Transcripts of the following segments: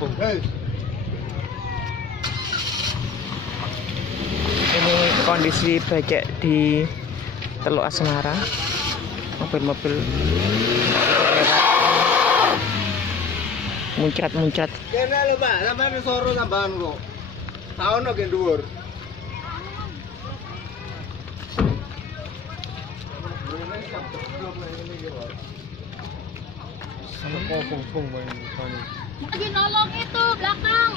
kampung. Ini kondisi becek di Teluk Asmara. Mobil-mobil muncrat-muncrat. Kene lho, Pak, sampeyan soro tambahan kok. Taono ge dhuwur. Sama kopong-kopong banyak. Lagi nolong itu belakang.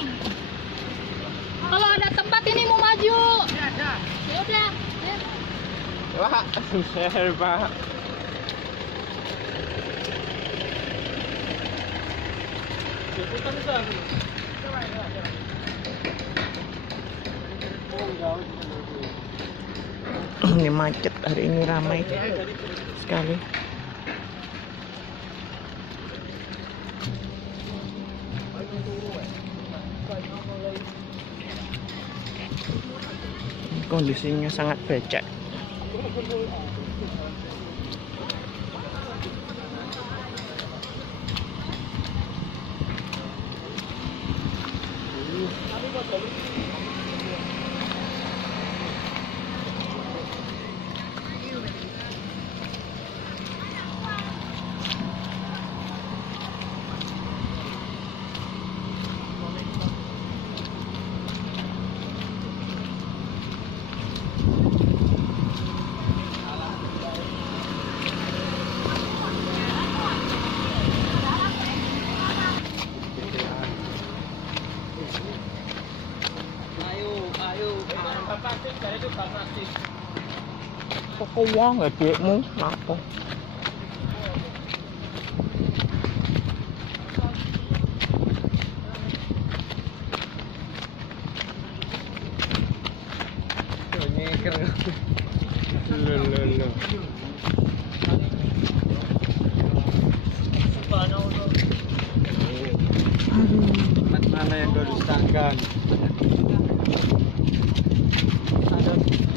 Kalau ada tempat ini mau maju. Ya udah. Ya. Wah, share Pak. Ini macet hari ini, ramai sekali. Kondisinya sangat becek. Kok uang nggak dekmu? Apa? Mana yang baru disangkan?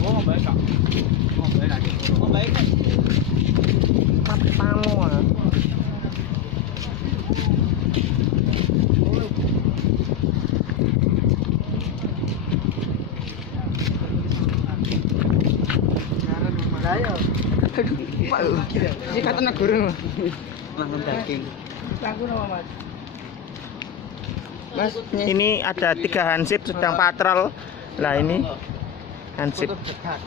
Oh, baik Kak. Oh, baik lagi. Oh, baik Kak. Mati tamu ah. Ayo. Aduh, si kata negara Langsung daging. Lagu nama Mas. Mas, ini ada 3 hansip sedang patrol. Lah ini hansip. Dekat.